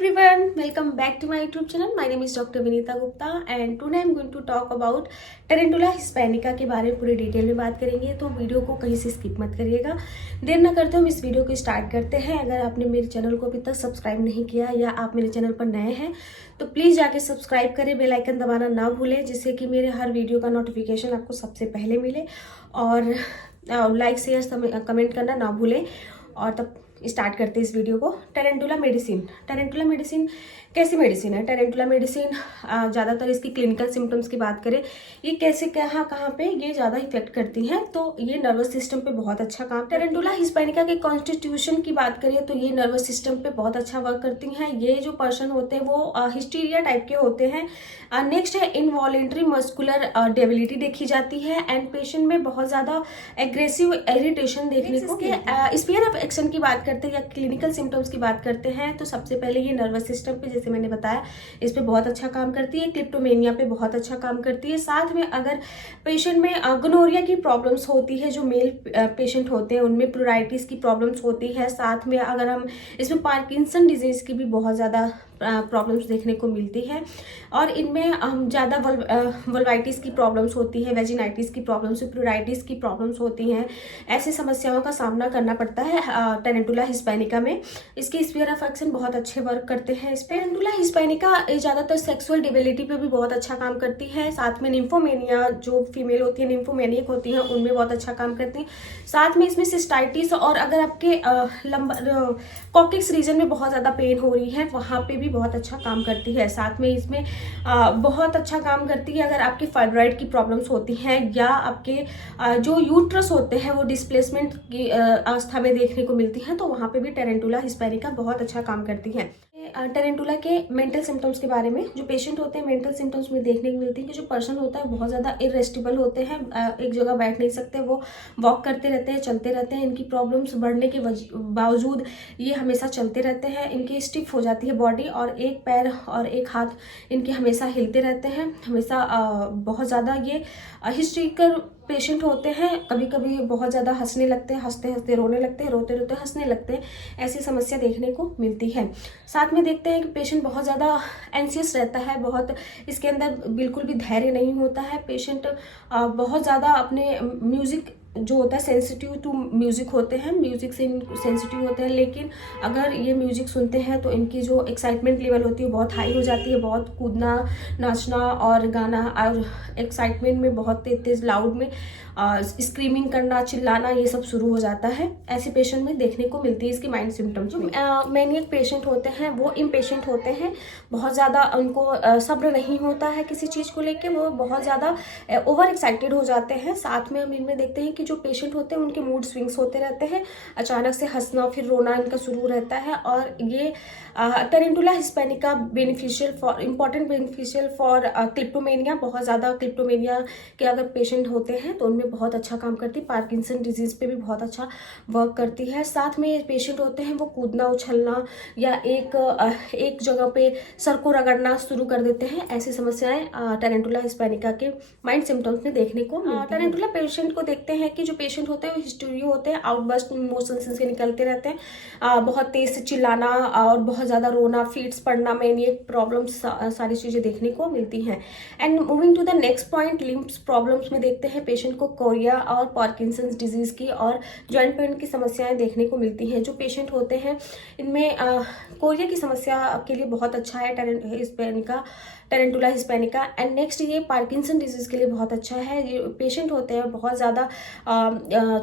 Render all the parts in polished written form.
everyone, welcome back to my YouTube channel. My name is Dr. Vinita Gupta and today I'm going to talk about Tarantula Hispanica के बारे में पूरे detail में बात करेंगे। तो वीडियो को कहीं से स्किप मत करिएगा। देर ना करते हम इस वीडियो को स्टार्ट करते हैं। अगर आपने मेरे चैनल को अभी तक सब्सक्राइब नहीं किया या आप मेरे चैनल पर नए हैं तो प्लीज़ जाके सब्सक्राइब करें, बेल आइकन दबाना ना भूलें, जिससे कि मेरे हर वीडियो का नोटिफिकेशन आपको सबसे पहले मिले। और लाइक शेयर कमेंट करना ना भूलें। और तब स्टार्ट करते हैं इस वीडियो को। टेरेंटुला मेडिसिन कैसी मेडिसिन है? टेरेंटुला मेडिसिन ज़्यादातर इसकी क्लिनिकल सिम्टम्स की बात करें, ये कैसे कहाँ पे ये ज़्यादा इफेक्ट करती हैं, तो ये नर्वस सिस्टम पे बहुत अच्छा काम। टेरेंटुला हिस्पैनिका के कॉन्स्टिट्यूशन की बात करें तो ये नर्वस सिस्टम पे बहुत अच्छा वर्क करती हैं। ये जो पर्सन होते हैं वो हिस्टीरिया टाइप के होते हैं। नेक्स्ट है इनवॉलेंट्री मस्कुलर डेबिलिटी देखी जाती है एंड पेशेंट में बहुत ज़्यादा एग्रेसिव इरिटेशन देखने को। स्फीयर ऑफ एक्शन की बात करते हैं या क्लिनिकल सिम्टम्स की बात करते हैं तो सबसे पहले ये नर्वस सिस्टम पे, जैसे मैंने बताया, इस पे बहुत अच्छा काम करती है। क्लिप्टोमेनिया पे बहुत अच्छा काम करती है। साथ में अगर पेशेंट में गोनोरिया की प्रॉब्लम्स होती है, जो मेल पेशेंट होते हैं उनमें प्लूराइटिस की प्रॉब्लम्स होती है। साथ में अगर हम इसमें पार्किंसन डिजीज की भी बहुत ज़्यादा प्रॉब्लम्स देखने को मिलती है। और इनमें हम ज़्यादा वल्वाइटिस की प्रॉब्लम्स होती है, वेजिनाइटिस की प्रॉब्लम्स, प्लूराइटिस की प्रॉब्लम्स होती हैं। ऐसी समस्याओं का सामना करना पड़ता है टेरेंटुला हिस्पैनिका में। इसकी स्फीयर ऑफ एक्शन बहुत अच्छे वर्क करते हैं इस पे। टेरेंटुला हिस्पैनिका ज़्यादातर सेक्सुअल डिबिलिटी पे भी बहुत अच्छा काम करती है। साथ में निम्फोमेनिया, जो फीमेल होती है निम्फोमेनिक होती हैं, उनमें बहुत अच्छा काम करती है। साथ में इसमें सिस्टाइटिस और अगर आपके कॉकिक्स रीजन में बहुत ज़्यादा पेन हो रही है वहाँ पे भी बहुत अच्छा काम करती है। साथ में इसमें बहुत अच्छा काम करती है अगर आपकी फाइब्रॉइड की प्रॉब्लम्स होती हैं या आपके जो यूट्रस होते हैं वो डिस्प्लेसमेंट की अवस्था में देखने को मिलती हैं, तो वहाँ पे भी टेरेंटुला हिस्पैनिका बहुत अच्छा काम करती है। टेरेंटुला के मेंटल सिम्टम्स के बारे में, जो पेशेंट होते हैं मेंटल सिम्टम्स में देखने को मिलती है कि जो पर्सन होता है बहुत ज़्यादा इरेस्टिबल होते हैं, एक जगह बैठ नहीं सकते, वो वॉक करते रहते हैं, चलते रहते हैं। इनकी प्रॉब्लम्स बढ़ने के बावजूद ये हमेशा चलते रहते हैं। इनकी स्टिफ हो जाती है बॉडी और एक पैर और एक हाथ इनके हमेशा हिलते रहते हैं। हमेशा बहुत ज़्यादा ये हिस्ट्रिकल पेशेंट होते हैं। कभी कभी बहुत ज़्यादा हंसने लगते हैं, हंसते हंसते रोने लगते हैं, रोते रोते हंसने लगते हैं। ऐसी समस्या देखने को मिलती है। साथ में देखते हैं कि पेशेंट बहुत ज़्यादा एंशियस रहता है, बहुत इसके अंदर बिल्कुल भी धैर्य नहीं होता है। पेशेंट बहुत ज़्यादा अपने म्यूज़िक जो होता है सेंसिटिव टू म्यूज़िक होते हैं, म्यूज़िक से सेंसिटिव होते हैं। लेकिन अगर ये म्यूज़िक सुनते हैं तो इनकी जो एक्साइटमेंट लेवल होती है बहुत हाई हो जाती है। बहुत कूदना, नाचना और गाना और एक्साइटमेंट में बहुत तेज तेज लाउड में स्क्रीमिंग करना, चिल्लाना, ये सब शुरू हो जाता है। ऐसे पेशेंट में देखने को मिलती है इसकी माइंड सिम्टम्स। जो मैनियक पेशेंट होते हैं वो इम्पेशेंट होते हैं, बहुत ज़्यादा उनको सब्र नहीं होता है किसी चीज़ को लेके, वो बहुत ज़्यादा ओवर एक्साइटेड हो जाते हैं। साथ में हम इनमें देखते हैं कि जो पेशेंट होते हैं उनके मूड स्विंग्स होते रहते हैं, अचानक से हंसना फिर रोना इनका शुरू रहता है। और ये tarantula hispanica important beneficial for kleptomania, बहुत ज़्यादा क्लिप्टोमेनिया के अगर पेशेंट होते हैं तो उनमें बहुत अच्छा काम करती है। पार्किंसन डिजीज़ पे भी बहुत अच्छा वर्क करती है। साथ में पेशेंट होते हैं वो कूदना, उछलना या एक जगह पे सर को रगड़ना शुरू कर देते हैं। ऐसी समस्याएं टेरेंटुला हिस्पैनिका के माइंड सिम्टम्स में देखने को मिलती हैं। टेरेंटुला पेशेंट को देखते हैं कि जो पेशेंट होते हैं वो हिस्टीरिया होते हैं, आउटबर्स्ट मोशन से निकलते रहते हैं, बहुत तेज से चिल्लाना और बहुत ज़्यादा रोना, फीट्स पड़ना, मैनियक प्रॉब्लम्स, सारी चीज़ें देखने को मिलती हैं। And moving to the next point, limbs problems में देखते हैं पेशेंट को कोरिया और पार्किंसंस डिजीज़ की और जॉइंट पेन की समस्याएं देखने को मिलती हैं। जो पेशेंट होते हैं इनमें कोरिया की समस्या के लिए बहुत अच्छा है टेरेंटुला हिस्पैनिका। एंड नेक्स्ट ये पार्किंसन डिजीज़ के लिए बहुत अच्छा है। ये पेशेंट होते हैं बहुत ज़्यादा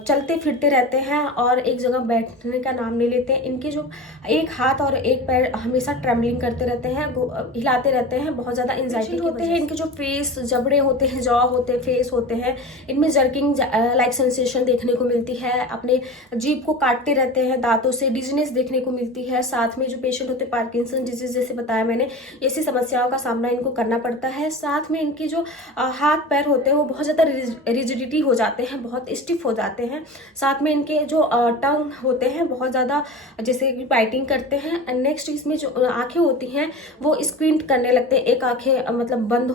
चलते फिरते रहते हैं और एक जगह बैठने का नाम नहीं लेते हैं। इनके जो एक हाथ और एक पैर हमेशा ट्रेम्बलिंग करते रहते हैं, हिलाते रहते हैं, बहुत ज़्यादा एंजाइटी होते हैं। इनके जो फेस, जबड़े होते हैं, जॉ होते हैं, फेस होते हैं, इनमें जर्किंग लाइक सेंसेशन देखने को मिलती है। अपने जीभ को काटते रहते हैं दांतों से, डिजीनेस देखने को मिलती है। साथ में जो पेशेंट होते हैं पार्किंसन डिजीज, जैसे बताया मैंने, ऐसी समस्याओं का सामना इनको करना पड़ता है। साथ में इनके जो हाथ पैर होते हैं वो बहुत ज़्यादा रिजिडिटी हो जाते हैं, बहुत बहुत स्टिफ हो जाते हैं। साथ में इनके जो टंग होते हैं बहुत ज़्यादा जैसे कि बाइटिंग करते हैं। नेक्स्ट इसमें जो आंखें होती हैं वो स्क्विंट करने लगते हैं, एक आंखें मतलब बंद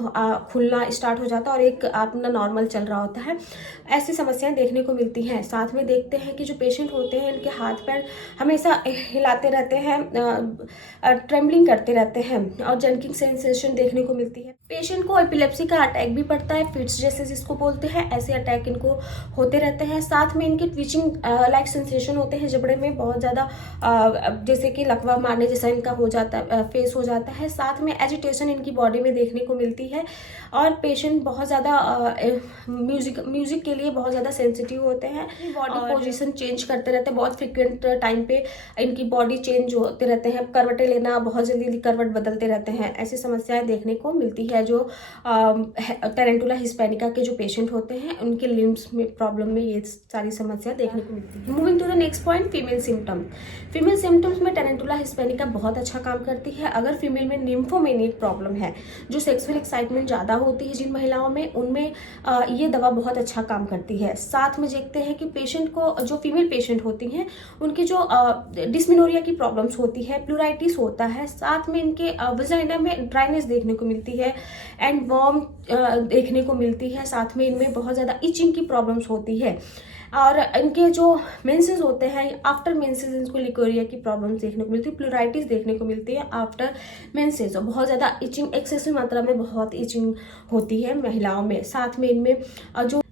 खुलना स्टार्ट हो जाता है और एक अपना नॉर्मल चल रहा होता है। ऐसी समस्याएं देखने को मिलती हैं। साथ में देखते हैं कि जो पेशेंट होते हैं इनके हाथ पैर हमेशा हिलाते रहते हैं, ट्रेम्बलिंग करते रहते हैं और जर्किंग सेंसेशन देखने को मिलती है। पेशेंट को एपिलेप्सी का अटैक भी पड़ता है, फिट्स जैसे जिसको बोलते हैं, ऐसे अटैक इनको होते रहते हैं। साथ में इनके ट्विचिंग लाइक सेंसेशन होते हैं जबड़े में बहुत ज़्यादा, जैसे कि लकवा मारने जैसा इनका हो जाता है, फेस हो जाता है। साथ में एजिटेशन इनकी बॉडी में देखने को मिलती है और पेशेंट बहुत ज़्यादा म्यूजिक के लिए बहुत ज़्यादा सेंसिटिव होते हैं। बॉडी पोजीशन चेंज करते रहते हैं, बहुत फ्रिक्वेंट टाइम पे इनकी बॉडी चेंज होते रहते हैं, करवटें लेना, बहुत जल्दी करवट बदलते रहते हैं। ऐसी समस्याएं देखने को मिलती है जो टेरेंटुला हिस्पैनिका के जो पेशेंट होते हैं उनके लिम्स में प्रॉब्लम में ये सारी समस्या देखने को मिलती है। Moving to the next point, female symptom. Female symptoms में टेरेंटुला हिस्पैनिका बहुत अच्छा काम करती है। अगर फीमेल में निम्फोमेनिक प्रॉब्लम है, जो सेक्सुअल एक्साइटमेंट ज़्यादा होती है जिन महिलाओं में, उनमें ये दवा बहुत अच्छा काम करती है। साथ में देखते हैं कि पेशेंट को, जो फीमेल पेशेंट होती हैं उनकी जो डिस्मेनोरिया की प्रॉब्लम्स होती है, प्लूराइटिस होता है, साथ में इनके वजाइना में ड्राइनेस देखने को मिलती है एंड वॉर्म देखने को मिलती है। साथ में इनमें बहुत ज़्यादा इचिंग की प्रॉब्लम्स होती है और इनके जो मेंसेस होते हैं, आफ्टर मेंसेस इनको लिकोरिया की प्रॉब्लम्स देखने को मिलती है, प्लूराइटिस देखने को मिलती है आफ्टर मेंसेस। बहुत ज़्यादा इचिंग, एक्सेसिव मात्रा में बहुत इचिंग होती है महिलाओं में। साथ में इनमें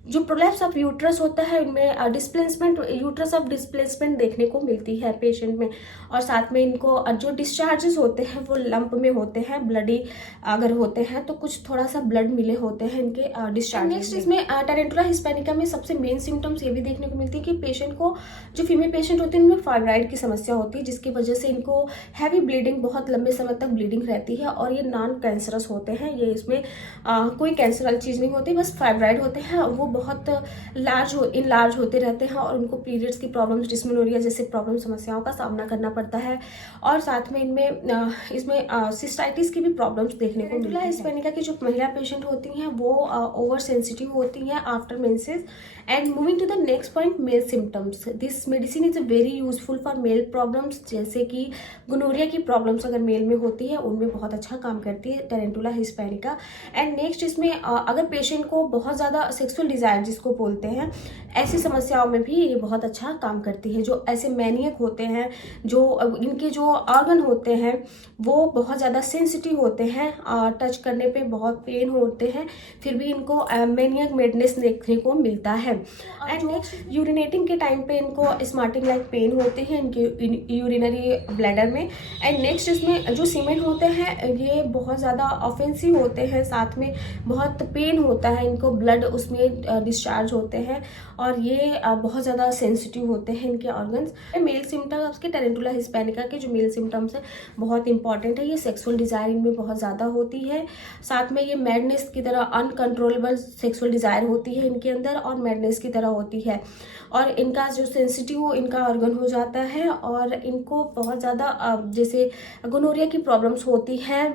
जो प्रोलैप्स ऑफ यूट्रस होता है उनमें डिस्प्लेसमेंट, यूट्रस ऑफ डिस्प्लेसमेंट देखने को मिलती है पेशेंट में। और साथ में इनको जो डिस्चार्जेस होते हैं वो लंप में होते हैं, ब्लडी अगर होते हैं तो कुछ थोड़ा सा ब्लड मिले होते हैं इनके डिस्चार्ज। नेक्स्ट इसमें टेरेंटुला हिस्पैनिका में सबसे मेन सिम्टम्स ये भी देखने को मिलती है कि पेशेंट को, जो फीमेल पेशेंट होती है उनमें फाइब्राइड की समस्या होती है, जिसकी वजह से इनको हैवी ब्लीडिंग, बहुत लंबे समय तक ब्लीडिंग रहती है और ये नॉन कैंसरस होते हैं। ये इसमें कोई कैंसर वाली चीज़ नहीं होती, बस फाइब्राइड होते हैं। वो बहुत लार्ज होते रहते हैं और उनको पीरियड्स की प्रॉब्लम्स, डिस्मेनोरिया जैसे प्रॉब्लम समस्याओं का सामना करना पड़ता है। और साथ में इसमें सिस्टाइटिस की भी प्रॉब्लम्स देखने को मिलती है। हिस्पैनिका की जो महिला पेशेंट होती हैं वो ओवर सेंसिटिव होती हैं after menses. And moving to the next point, male symptoms. This medicine is very useful for male problems, जैसे कि गोनोरिया की प्रॉब्लम्स अगर मेल में होती है उनमें बहुत अच्छा काम करती है टेरेंटुला हिस्पैनिका। एंड नेक्स्ट इसमें अगर पेशेंट को बहुत ज़्यादा सेक्सुअल डिजायर जिसको बोलते हैं, ऐसी समस्याओं में भी ये बहुत अच्छा काम करती है। जो ऐसे मैनियक होते हैं, जो इनके जो ऑर्गन होते हैं वो बहुत ज़्यादा सेंसिटिव होते हैं, टच करने पे बहुत पेन होते हैं, फिर भी इनको मैनियक मेडनेस देखने को मिलता है। एंड नेक्स्ट, यूरिनेटिंग के टाइम पे इनको स्मार्टिंग लाइक पेन होते हैं इनके यूरिनरी ब्लैडर में। एंड नेक्स्ट इसमें जो सीमेंट होते हैं ये बहुत ज़्यादा ऑफेंसिव होते हैं, साथ में बहुत पेन होता है इनको, ब्लड उसमें डिस्चार्ज होते हैं और ये बहुत ज़्यादा सेंसिटिव होते हैं इनके ऑर्गन्स। मेल सिम्टम्स के टेरेंटुला हिस्पैनिका के जो मेल सिम्टम्स हैं बहुत इंपॉर्टेंट है। ये सेक्सुअल डिज़ायर इनमें बहुत ज़्यादा होती है, साथ में ये मैडनेस की तरह अनकंट्रोलेबल सेक्सुअल डिज़ायर होती है इनके अंदर और मैडनेस की तरह होती है। और इनका जो सेंसिटिव इनका ऑर्गन हो जाता है और इनको बहुत ज़्यादा जैसे गोनोरिया की प्रॉब्लम्स होती हैं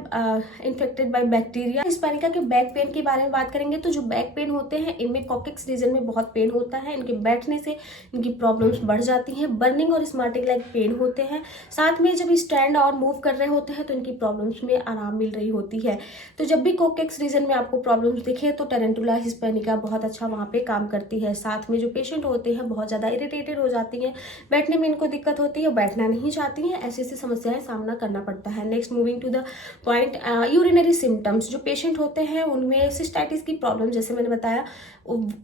इन्फेक्टेड बाय बैक्टीरिया। हिस्पैनिका के बैक पेन के बारे में बात करेंगे तो जो बैक पेन होते हैं इनमें कॉकेक्स रीजन में बहुत पेन होता है, इनके बैठने से इनकी प्रॉब्लम्स बढ़ जाती हैं, बर्निंग और स्मार्टिंग लाइक पेन होते हैं। साथ में जब स्टैंड और मूव कर रहे होते हैं तो इनकी प्रॉब्लम्स में आराम मिल रही होती है। तो जब भी कॉकेक्स रीजन में आपको प्रॉब्लम्स दिखे तो टेरेंटुला हिस्पैनिका बहुत अच्छा वहाँ पे काम करती है। साथ में जो पेशेंट होते हैं बहुत ज़्यादा इरिटेटेड हो जाती हैं, बैठने में इनको दिक्कत होती है, बैठना नहीं चाहती हैं, ऐसी ऐसी समस्याएं सामना करना पड़ता है। Next moving to the point, urinary symptoms. जो पेशेंट होते हैं उनमें सिस्टाइटिस की प्रॉब्लम, जैसे मैंने बताया,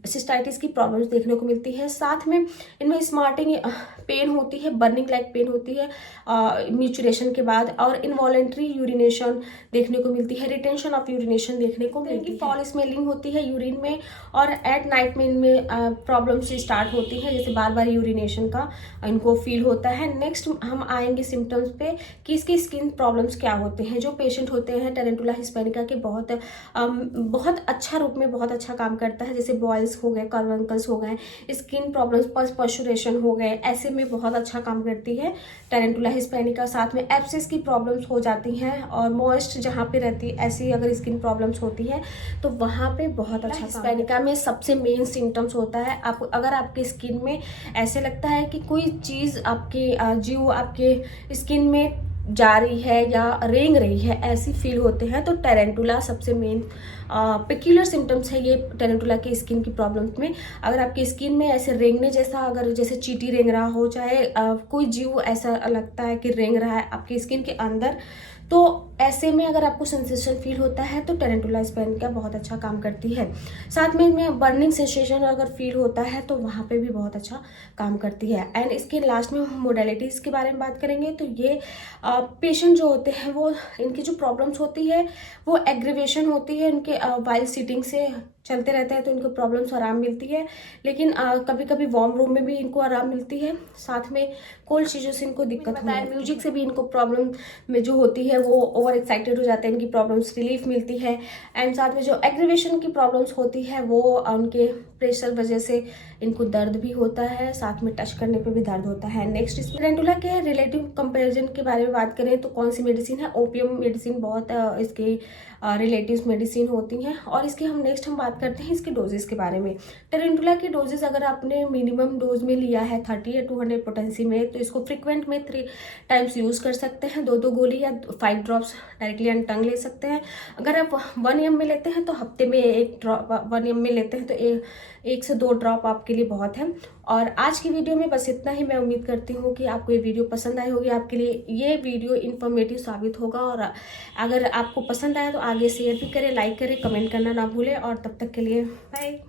सिस्टाइटिस की प्रॉब्लम्स देखने को मिलती है। साथ में इनमें स्मार्टिंग पेन होती है, बर्निंग लाइक पेन होती है म्यूचुरेशन के बाद, और इनवॉलेंट्री यूरिनेशन देखने को मिलती है, रिटेंशन ऑफ यूरिनेशन देखने को मिलती है, फॉल स्मेलिंग होती है यूरिन में, और एट नाइट में इनमें प्रॉब्लम्स स्टार्ट होती है, जैसे बार बार यूरिनेशन का इनको फील होता है। नेक्स्ट हम आएंगे सिम्टम्स पे कि इसकी स्किन प्रॉब्लम्स क्या होते हैं। जो पेशेंट होते हैं टेरेंटुला हिस्पैनिका के बहुत अच्छा रूप में बहुत अच्छा काम करता है, जैसे बॉयल्स हो गए, कार्बंकल्स हो गए, स्किन प्रॉब्लम्स, पर्सुरेशन हो गए, ऐसे में बहुत अच्छा काम करती है टेरेंटुला हिस्पैनिका। साथ में एब्सेस की प्रॉब्लम्स हो जाती हैं और मॉइस्ट जहाँ पे रहती है, ऐसी अगर स्किन प्रॉब्लम्स होती है तो वहाँ पे बहुत अच्छा हिस्पैनिका में सबसे मेन सिम्टम्स होता है, आप अगर आपकी स्किन में ऐसे लगता है कि कोई चीज़ आपके जीव आपके स्किन में जा रही है या रेंग रही है, ऐसी फील होते हैं, तो टेरेंटुला सबसे मेन पेक्यूलर सिम्टम्स है ये टेरेंटुला की स्किन की प्रॉब्लम्स में। अगर आपकी स्किन में ऐसे रेंगने जैसा, अगर जैसे चींटी रेंग रहा हो, चाहे कोई जीव ऐसा लगता है कि रेंग रहा है आपकी स्किन के अंदर, तो ऐसे में अगर आपको सेंसेशन फील होता है तो टेरेंटुला हिस्पैनिका बहुत अच्छा काम करती है। साथ में बर्निंग सेंसेशन अगर फील होता है तो वहाँ पे भी बहुत अच्छा काम करती है। एंड इसके लास्ट में हम मोडेलिटीज़ के बारे में बात करेंगे। तो ये पेशेंट जो होते हैं वो, इनकी जो प्रॉब्लम्स होती है वो एग्रीवेशन होती है, इनके वाइल सीटिंग से चलते रहते हैं तो इनको प्रॉब्लम्स आराम मिलती है, लेकिन कभी कभी वार्म रूम में भी इनको आराम मिलती है। साथ में कोल्ड चीज़ों से इनको दिक्कत होती है, म्यूजिक से भी इनको प्रॉब्लम में जो होती है वो ओवर एक्साइटेड हो जाते हैं, इनकी प्रॉब्लम्स रिलीफ मिलती है। एंड साथ में जो एग्रीवेशन की प्रॉब्लम्स होती है वो उनके प्रेशर वजह से इनको दर्द भी होता है, साथ में टच करने पे भी दर्द होता है। नेक्स्ट इस टेरेंटुला के रिलेटिव कंपैरिजन के बारे में बात करें तो कौन सी मेडिसिन है, ओपियम मेडिसिन बहुत इसके रिलेटिव्स मेडिसिन होती हैं। और इसके नेक्स्ट हम बात करते हैं इसके डोजेस के बारे में। टेरेंटुला के डोजेस अगर आपने मिनिमम डोज में लिया है 30 या 200 पोटेंसी में, तो इसको फ्रिक्वेंट में 3 टाइम्स यूज़ कर सकते हैं, 2 गोली या 5 ड्रॉप्स डायरेक्टली ऑन टंग ले सकते हैं। अगर आप 1 ml में लेते हैं तो हफ्ते में 1 ड्रॉप, 1 ml में लेते हैं तो 1 से 2 ड्रॉप आपके लिए बहुत है। और आज की वीडियो में बस इतना ही। मैं उम्मीद करती हूँ कि आपको ये वीडियो पसंद आई होगी, आपके लिए ये वीडियो इन्फॉर्मेटिव साबित होगा। और अगर आपको पसंद आया तो आगे शेयर भी करें, लाइक करें, कमेंट करना ना भूलें। और तब तक के लिए बाय।